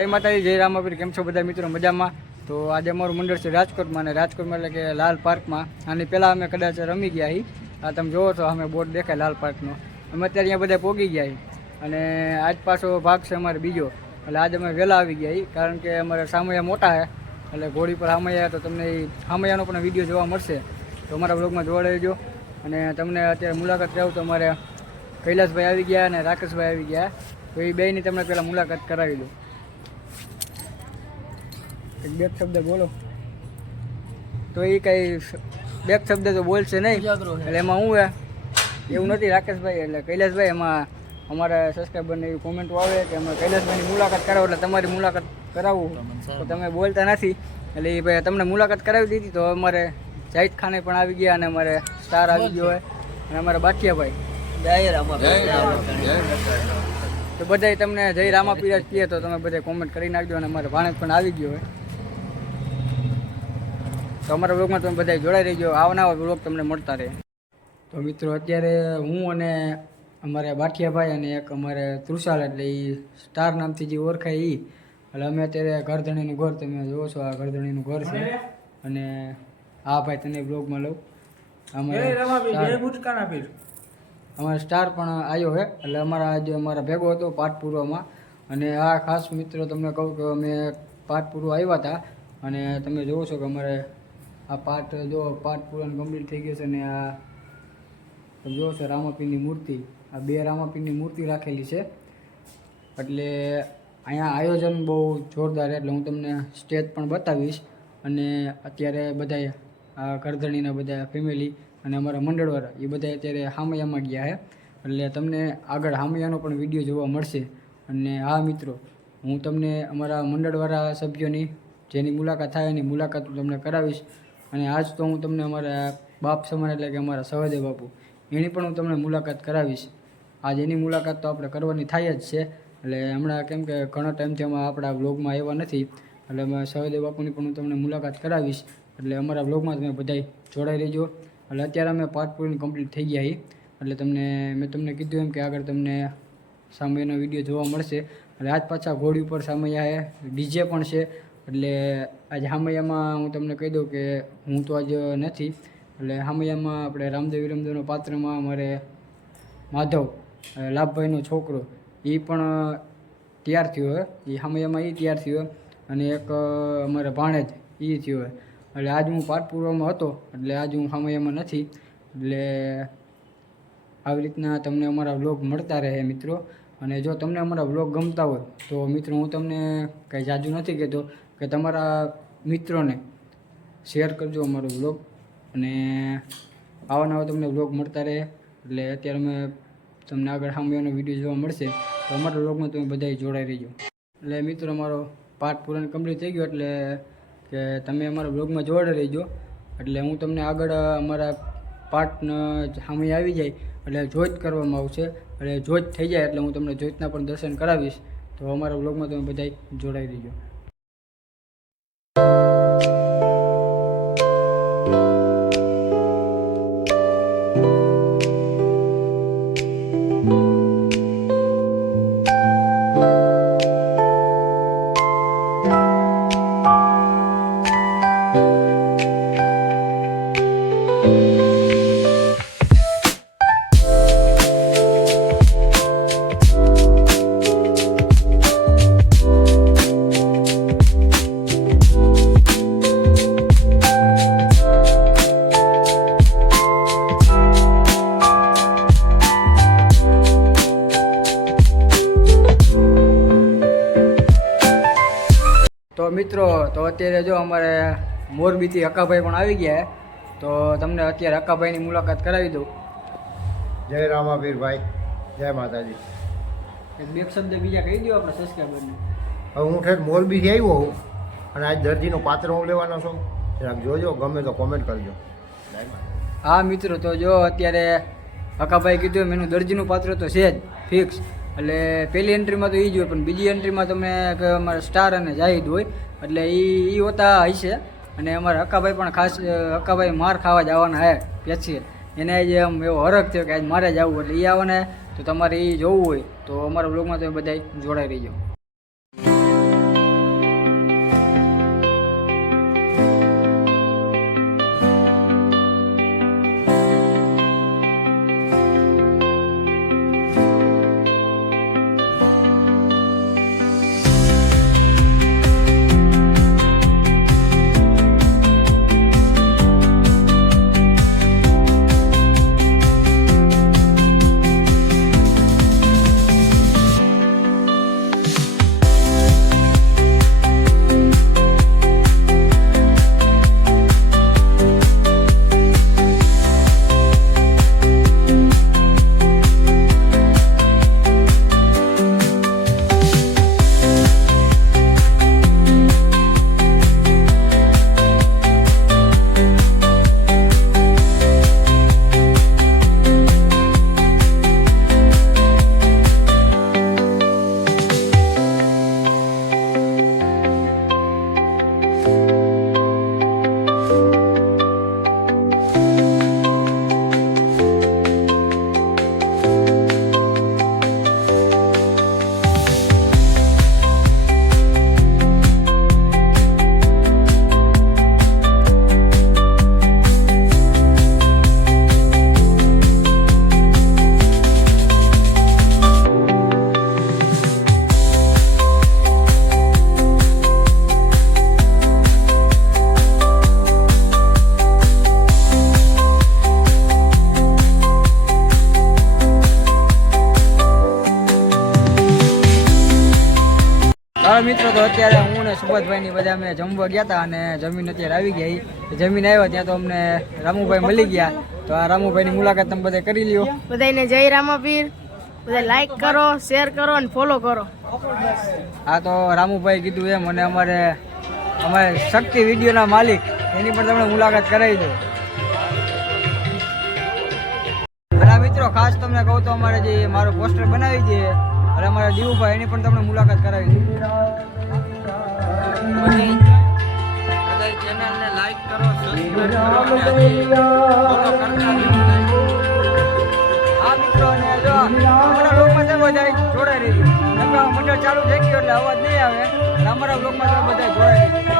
જય માતાજી, જય રામાપીર. કેમ છો બધા મિત્રો? મજામાં? તો આજે અમારું મંડળ છે રાજકોટમાં, અને રાજકોટમાં એટલે કે લાલ પાર્કમાં. આની પહેલાં અમે કદાચ રમી ગયા છીએ. આ તમે જોવો છો, અમે બોર્ડ દેખાય લાલ પાર્કનો. અમે અત્યારે અહીંયા બધા પહોંચી ગયા છીએ, અને આજ પાછો ભાગ છે અમારે બીજો. એટલે આજે અમે વહેલા આવી ગયા છીએ, કારણ કે અમારે સામૈયા મોટા છે, એટલે ઘોડી પર સામૈયા, તો તમને સામૈયાનો પણ વિડીયો જોવા મળશે. તો અમારા બ્લોગમાં જોડાઈ રહેજો. અને તમને અત્યારે મુલાકાત કરાવું તો અમારે કૈલાસભાઈ આવી ગયા અને રાકેશભાઈ આવી ગયા. તો એ બેની તમને પહેલાં મુલાકાત કરાવી દઉં. બે શબ્દ બોલો. તો એ કઈ બે શબ્દ તો બોલશે નહીં, એટલે એમાં હું એવું નથી રાકેશભાઈ એટલે કૈલાસભાઈ, એમાં અમારા સબસ્ક્રાઈબરને એવી કોમેન્ટો આવે કે અમે કૈલાસભાઈની મુલાકાત કરાવો, એટલે તમારી મુલાકાત કરાવું તો તમે બોલતા નથી. એટલે એ ભાઈ તમને મુલાકાત કરાવી દીધી. તો અમારે જાહિદ ખાને પણ આવી ગયા, અને અમારે સ્ટાર આવી ગયો હોય, અને અમારા બાઠિયાભાઈ તો બધા તમને જય રામાપીર કહે તો તમે બધા કોમેન્ટ કરી નાખજો. અને અમારે ભાણેજ પણ આવી ગયો હોય. તો અમારા બ્લોગમાં તમે બધા જોડાઈ રહીજો, આવનારા બ્લોગ તમને મળતા રહે. તો મિત્રો અત્યારે હું અને અમારે બાઠિયાભાઈ અને એક અમારે તૃષાલ, એટલે એ સ્ટાર નામથી જે ઓળખાય એ, એટલે અમે અત્યારે ઘરધણીનું ઘર, તમે જોવો છો આ ઘરધણીનું ઘર છે. અને હા ભાઈ, તને બ્લોગમાં લઉં. અમારે સ્ટાર પણ આવ્યો છે, એટલે અમારા આજે અમારા ભેગો હતો પાઠ પૂર્વમાં. અને આ ખાસ મિત્રો તમને કહું કે અમે પાઠ પૂર્વ આવ્યા હતા, અને તમે જોવો છો કે અમારે આ પાઠ પૂરણ કમ્પ્લીટ થઈ ગયો છે. અને આ તમે જોવો છો રામાપીરની મૂર્તિ, આ બે રામાપીરની મૂર્તિ રાખેલી છે. એટલે અહીંયા આયોજન બહુ જોરદાર, એટલે હું તમને સ્ટેજ પણ બતાવીશ. અને અત્યારે બધા આ ઘરધણીના બધા ફેમિલી અને અમારા મંડળવાળા એ બધા અત્યારે સામૈયામાં ગયા છે, એટલે તમને આગળ સામૈયાનો પણ વિડીયો જોવા મળશે. અને હા મિત્રો, હું તમને અમારા મંડળવાળા સભ્યોની જેની મુલાકાત થાય એની મુલાકાત હું તમને કરાવીશ. અને આજ તો હું તમને અમારા બાપ સમાન એટલે કે અમારા સહદેવ બાપુ એની પણ હું તમને મુલાકાત કરાવીશ. આજ એની મુલાકાત તો આપણે કરવાની થાય જ છે. એટલે હમણાં કેમ કે ઘણા ટાઈમથી અમે આપણા બ્લોગમાં આવ્યા નથી, એટલે અમે સહદેવ બાપુની પણ હું તમને મુલાકાત કરાવીશ. એટલે અમારા બ્લોગમાં તમે બધા જોડાઈ રહેજો. એટલે અત્યારે અમે પાર્ટ પૂરી કમ્પ્લીટ થઈ ગયા છીએ, એટલે મેં તમને કીધું એમ કે આગળ તમને સામૈયાનો વિડીયો જોવા મળશે. એટલે આજ પાછા ઘોડી ઉપર સામૈયા છે, ડીજે પણ છે. એટલે આજે સામૈયામાં હું તમને કહી દઉં કે હું તો આજે નથી, એટલે સામૈયામાં આપણે રામદેવ વિરમદેવનો પાત્રમાં અમારે માધવ લાભભાઈનો છોકરો એ પણ તૈયાર થયો હોય, એ સામૈયામાં એ તૈયાર થયો. અને એક અમારે ભાણેજ એ થયો હોય. એટલે આજ હું પાઠ પૂર્વમાં હતો, એટલે આજ હું સામૈયામાં નથી. એટલે આવી રીતના તમને અમારા વ્લોગ મળતા રહે મિત્રો. અને જો તમને અમારા વ્લોગ ગમતા હોય તો મિત્રો હું તમને કંઈ જાજુ નથી કહેતો કે તમારા મિત્રોને શેર કરજો અમારો વ્લોગ. અને આવા નવા તમને વ્લોગ મળતા રહે. એટલે અત્યારે અમે તમને આગળ સામૈયાનો વિડીયો જોવા મળશે, તો અમારા વ્લોગમાં તમે બધા જોડાઈ રહીજો. એટલે મિત્રો અમારો પાર્ટ પૂરણ કમ્પ્લીટ થઈ ગયો, એટલે કે તમે અમારા બ્લોગમાં જોડાઈ રહીજો. એટલે હું તમને આગળ અમારા પાર્ટનો સામે આવી જાય એટલે જોઈત કરવામાં આવશે. એટલે જોઈત થઈ જાય એટલે હું તમને જોઈતના પણ દર્શન કરાવીશ. તો અમારા બ્લોગમાં તમે બધા જોડાઈ રહીજો. તો મિત્રો, તો અત્યારે જો અમારે મોરબીથી અકાભાઈ પણ આવી ગયા, તો તમને અત્યારે અકાભાઈની મુલાકાત કરાવી દઉં. જય રામાપીર ભાઈ, જય માતાજી. એક બે શબ્દ બીજા કહી દો આપણે સબસ્ક્રાઈબરને. હવે હું ઠેઠ મોરબીથી આવ્યો હું, અને આજ દરજીનો પાત્ર હું લેવાનો છું. જરાક જોજો, ગમે તો કોમેન્ટ કરજો. હા મિત્રો, તો જો અત્યારે અકાભાઈ કીધું એનું દરજીનું પાત્ર તો છે જ ફિક્સ. એટલે પહેલી એન્ટ્રીમાં તો એ જ હોય, પણ બીજી એન્ટ્રીમાં તમે અમારા સ્ટાર અને જાહિદ હોય, એટલે એ હોતા હશે. અને અમારા અકાભાઈ પણ ખાસ અકાભાઈ માર ખાવા જવાના હે પેછી, એને જે આમ એવો હરખ થયો કે આજ મારે જ આવવું, એટલે એ આવવાને તો તમારે એ જોવું હોય તો અમારા બ્લોગમાં તમે બધા જોડાઈ રહીજો. મિત્રો તો અત્યારે હું ને સુભાષભાઈની બધા અમે જમવા ગયા હતા અને જમીન અત્યારે આવી ગયા. જમીન આવ્યા ત્યાં તો અમને રામુભાઈ મળી ગયા. તો આ રામુભાઈની મુલાકાત તમે બધા કરી લ્યો. બધાને જય રામાપીર. બધા લાઈક કરો, શેર કરો અને ફોલો કરો. આ તો રામુભાઈ કીધું એમ અને અમારે શક્તિ વિડીયોના માલિક એની પણ તમને મુલાકાત કરાવી દો. અને આ મિત્રો ખાસ તમને કહું તો અમારે જે મારું પોસ્ટર બનાવી દે અને અમારા દીવુભાઈ એની પણ તમને મુલાકાત કરાવી દે. ચેનલને લાઈક કરો, સબસ્ક્રાઇબ કરો અને ફોલો કરતા રહેજો. હા મિત્રો, અને જો અમારા બ્લોગમાં તમે બધા જોડાઈ રહેજો. મંડળ ચાલુ થઈ ગયું એટલે અવાજ નહીં આવે. અમારા બ્લોગમાં તમે બધા જોડાઈ રહેજો.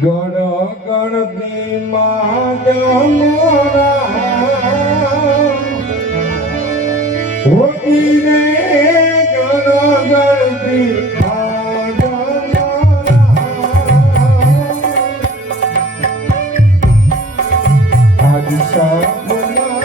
ગણ ગણતી મહાજમોરા હોતી રે ગણ ગણતી મહાજમોરા આજ સપનાયા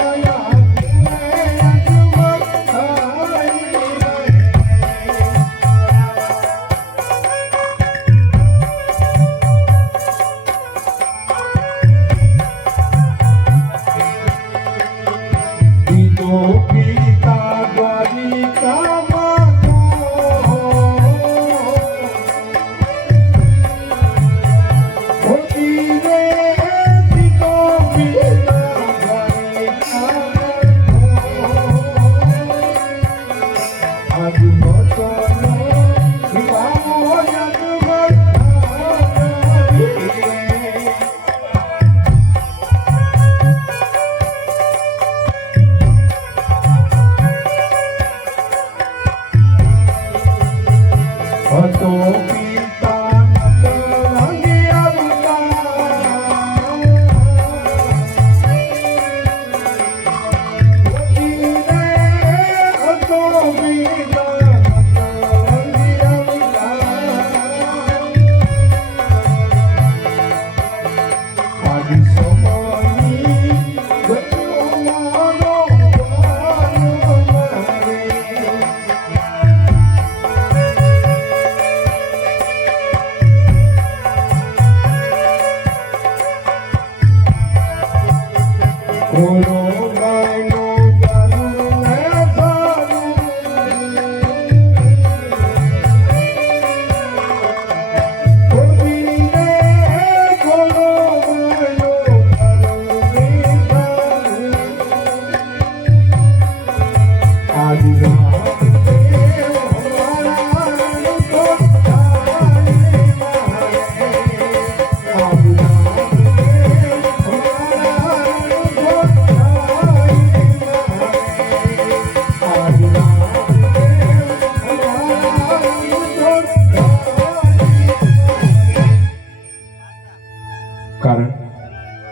કારણ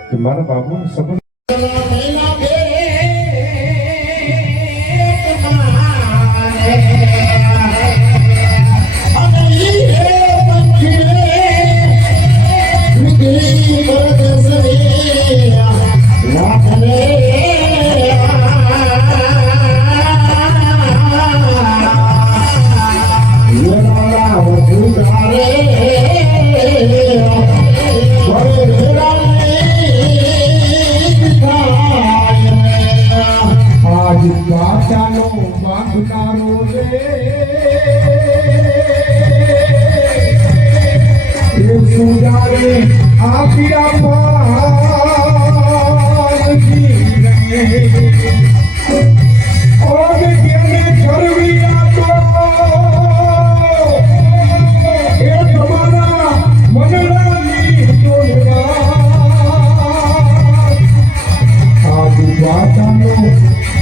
કે મારા બાબુને સંબંધ બાચાનો બાંધનારો રે એ સુજારે આપ્યા પાજી રે ઓગે કેને કરવી આતો એ તમારા મનરાની તોડવા આજુ બાચાનો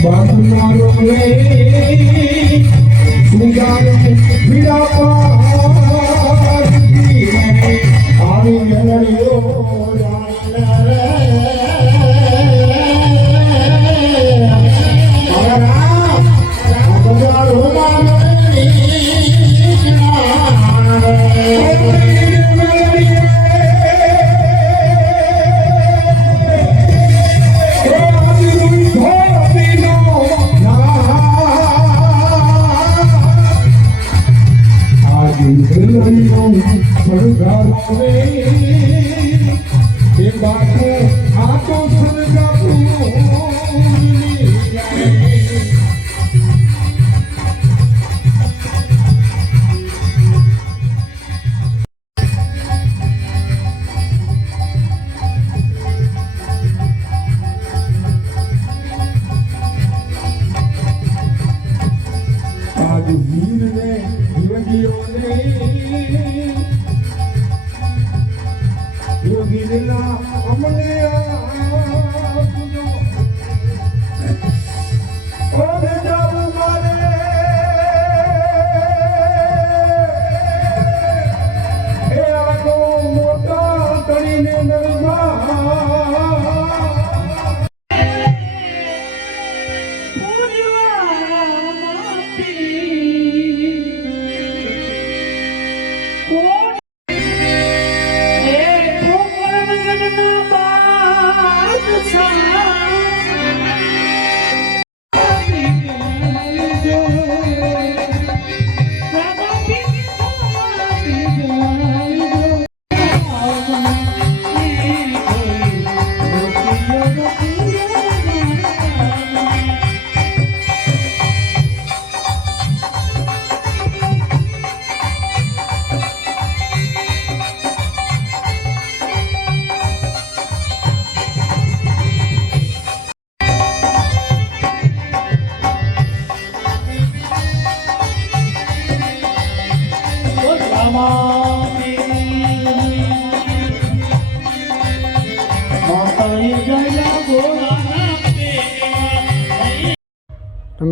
બાંધનારો રે સુજારો વિડા પાજી રે આવી ગયો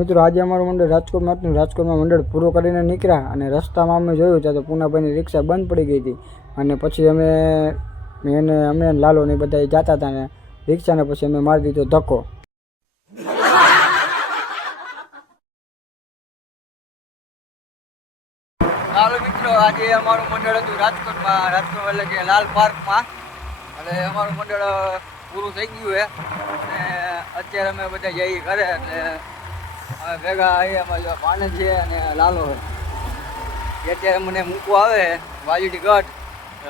મિત્રો આજે અમારું મંડળ રાજકોટમાં હતું. રાજકોટમાં મંડળ પૂરું કરીને નીકળ્યા અને રસ્તામાં અમે જોયું ત્યાં તો પૂનાભાઈની રિક્ષા બંધ પડી ગઈ હતી અને પછી અમે લાલો ને બધા જતા હતા ને રિક્ષાને પછી અમે મારી દીધો ધક્કો. હાલો મિત્રો, આજે અમારું મંડળ હતું રાજકોટમાં એટલે કે લાલ પાર્કમાં અને અમારું મંડળ પૂરું થઈ ગયું છે અને અત્યારે અમે બધા જઈએ ઘરે. એટલે અમે ભેગા આવીએ, અમારે જો પાનંદ છે અને લાલો છે. અત્યારે મને મૂકવા આવે વાજડી ગઢ,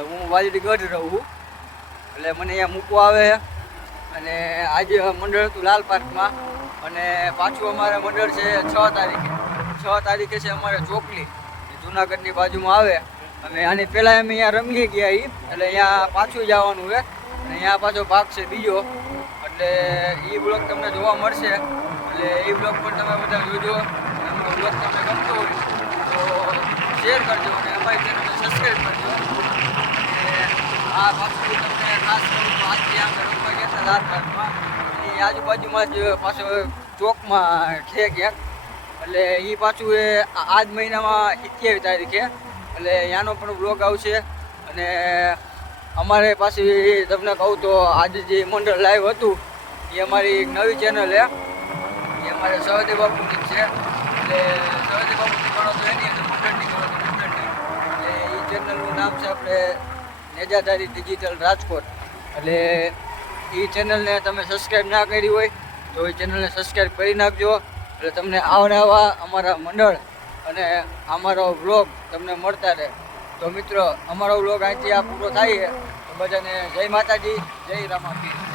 હું વાજડી ગઢ રહું છું એટલે મને અહીંયા મૂકવા આવે અને આજે મંડળ હતું લાલ પાર્કમાં અને પાછું અમારે મંડળ છે 6 તારીખે. 6 તારીખે છે અમારે ચોકલી, જુનાગઢની બાજુમાં આવે. અમે આની પહેલાં અમે અહીંયા રમી ગયા એટલે અહીંયા પાછું જવાનું છે અને અહીંયા પાછો ભાગ છે બીજો. એટલે એ બ્લોગ તમને જોવા મળશે એટલે એ બ્લોગ પણ તમે બધા જોજો. અમારો બ્લોગ તમને ગમતો હોય તો શેર કરજો અને અમારી ચેનલને સબસ્ક્રાઈબ કરજો. અને આ પાછું તમને ખાસ કરું તો આજે અમે રમવા ગયા હતા લાલ પાર્કમાં, એ આજુબાજુમાં જ પાછો ચોકમાં છે ક્યાંક. એટલે એ પાછું એ આ જ મહિનામાં 27 તારીખે એટલે ત્યાંનો પણ બ્લોગ આવશે. અને અમારે પાછી તમને કહું તો આજે જે મંડળ લાઈવ હતું એ અમારી નવી ચેનલ છે, એ અમારે સહદેવ બાપુની છે. એટલે સહદેવ બાપુની કરો તો એની અને મંડળની કરો તો મંડળની. એટલે એ ચેનલનું નામ છે આપણે નેજાધારી ડિજિટલ રાજકોટ. એટલે એ ચેનલને તમે સબસ્ક્રાઈબ ના કરી હોય તો એ ચેનલને સબસ્ક્રાઈબ કરી નાખજો. એટલે તમને આવા અમારા મંડળ અને અમારો વ્લોગ તમને મળતા રહે. તો મિત્રો, અમારો વ્લોગ અહીંથી આ પૂરો થાય તો બધાને જય માતાજી, જય રામાપીર.